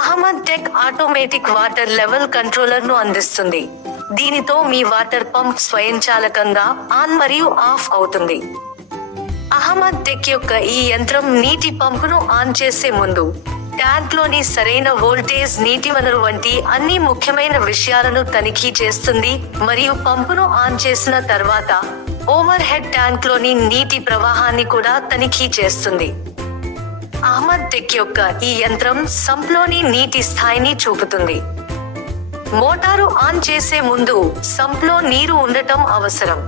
Ahmed tech automatic water level controller ను అందిస్తుంది. దీనితో మీ వాటర్ పంప్ స్వయంచాలకంగా ఆన్ మరియు ఆఫ్ అవుతుంది. అహ్మద్ టెక్ యొక్క ఈ యంత్రం నీటి పంపును ఆన్ చేసే ముందు ట్యాంక్లోని సరైన వోల్టేజ్, నీటి వనరు వంటి అన్ని ముఖ్యమైన విషయాలను తనిఖీ చేస్తుంది మరియు పంపును ఆన్ చేసిన తర్వాత ఓవర్ హెడ్ ట్యాంక్లోని నీటి ప్రవాహాన్ని కూడా తనిఖీ చేస్తుంది. అహ్మద్ టెక్ యొక్క ఈ యంత్రం సంప్లోని నీటి స్థాయిని చూపుతుంది. మోటారు ఆన్ చేసే ముందు సంప్లో నీరు ఉండటం అవసరం.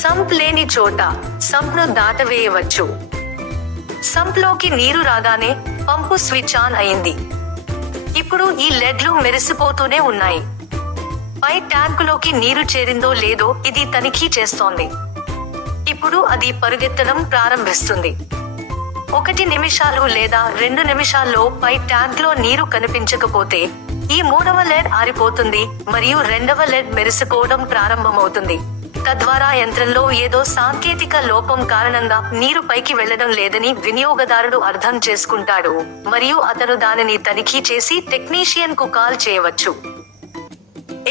సంప్ లేని చోట సంప్ను దాటవేయవచ్చు. సంప్లోకి నీరు రాగానే పంపు స్విచ్ ఆన్ అయింది. ఇప్పుడు ఈ లెడ్లు మెరిసిపోతూనే ఉన్నాయి. పై ట్యాంకులోకి నీరు చేరిందో లేదో ఇది తనిఖీ చేస్తోంది. ఇప్పుడు అది పరుగెత్తడం ప్రారంభిస్తుంది. 1 నిమిషాలు లేదా 2 నిమిషాల్లో పై ట్యాంక్లో నీరు కనిపించకపోతే ఈ 3వ లెడ్ ఆరిపోతుంది మరియు 2వ లెడ్ మెరిసిపోవడం ప్రారంభమవుతుంది. తద్వారా యంత్రంలో ఏదో సాంకేతిక లోపం కారణంగా నీరు పైకి వెళ్లడం లేదని వినియోగదారుడు అర్థం చేసుకుంటాడు మరియు అతను దానిని తనిఖీ చేసి టెక్నీషియన్ కు కాల్ చేయవచ్చు.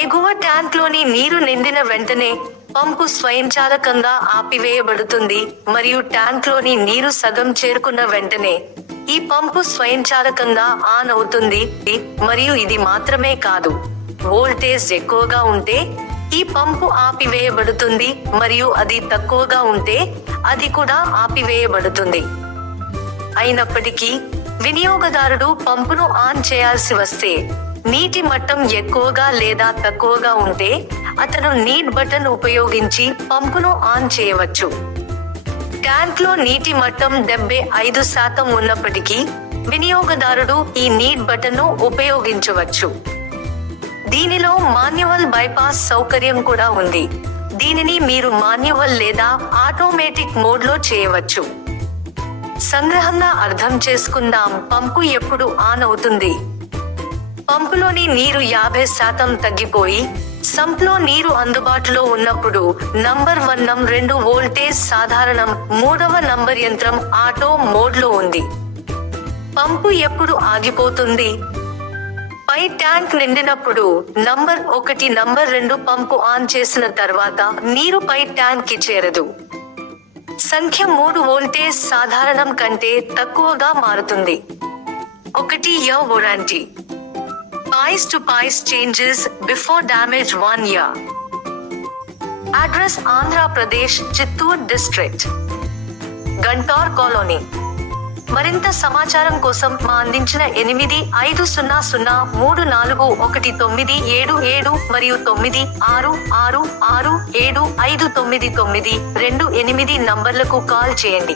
ఎగువ ట్యాంక్లోని నీరు నిండిన వెంటనే పంపు స్వయంచాలకంగా ఆపివేయబడుతుంది మరియు ట్యాంక్లోని నీరు సగం చేరుకున్న వెంటనే ఈ పంపు స్వయంచాలకంగా ఆన్ అవుతుంది. మరియు ఇది మాత్రమే కాదు, వోల్టేజ్ ఎక్కువగా ఉంటే ఈ పంపు ఆపివేయబడుతుంది మరియు అది తక్కువగా ఉంటే అది కూడా ఆపివేయబడుతుంది. అయినప్పటికీ వినియోగదారుడు పంపును ఆన్ చేయాల్సి వస్తే నీటి మట్టం ఎక్కువగా లేదా తక్కువగా ఉంటే అతను నీడ్ బటన్ ఉపయోగించి పంపును ఆన్ చేయవచ్చు. ట్యాంక్లో నీటి మట్టం 75% ఉన్నప్పటికీ వినియోగదారుడు ఈ నీడ్ బటన్ను ఉపయోగించవచ్చు. దీనిలో మాన్యువల్ బైపాస్ సౌకర్యం కూడా ఉంది. దీనిని మీరు మాన్యువల్ లేదా ఆటోమేటిక్ మోడ్లో చేయవచ్చు. సంగ్రహంగా అర్థం చేసుకుందాం. పంపు ఎప్పుడు ఆన్ అవుతుంది? పంపులోని నీరు 50% తగ్గిపోయి సంప్లో నీరు అందుబాటులో ఉన్నప్పుడు నంబర్ 1 నం 2 వోల్టేజ్ సాధారణం, 3వ నంబర్ యంత్రం ఆటో మోడ్లో ఉంది. పంపు ఎప్పుడు ఆగిపోతుంది? పై ట్యాంక్ నిండినప్పుడు నంబర్ 1, నంబర్ 2 పంపు ఆన్ చేసిన తర్వాత నీరు పై ట్యాంక్ కి చేరదు. సంఖ్య 3 వోల్టేజ్ సాధారణం కంటే తక్కువగా మారుతుంది. 1 year warranty. Price to price changes before damage 1 year. Address Andhra Pradesh, Chittoor district. Gantor colony. మరింత సమాచారం కోసం మా అందించిన 8500341977 మరియు 9666675992 నంబర్లకు కాల్ చేయండి.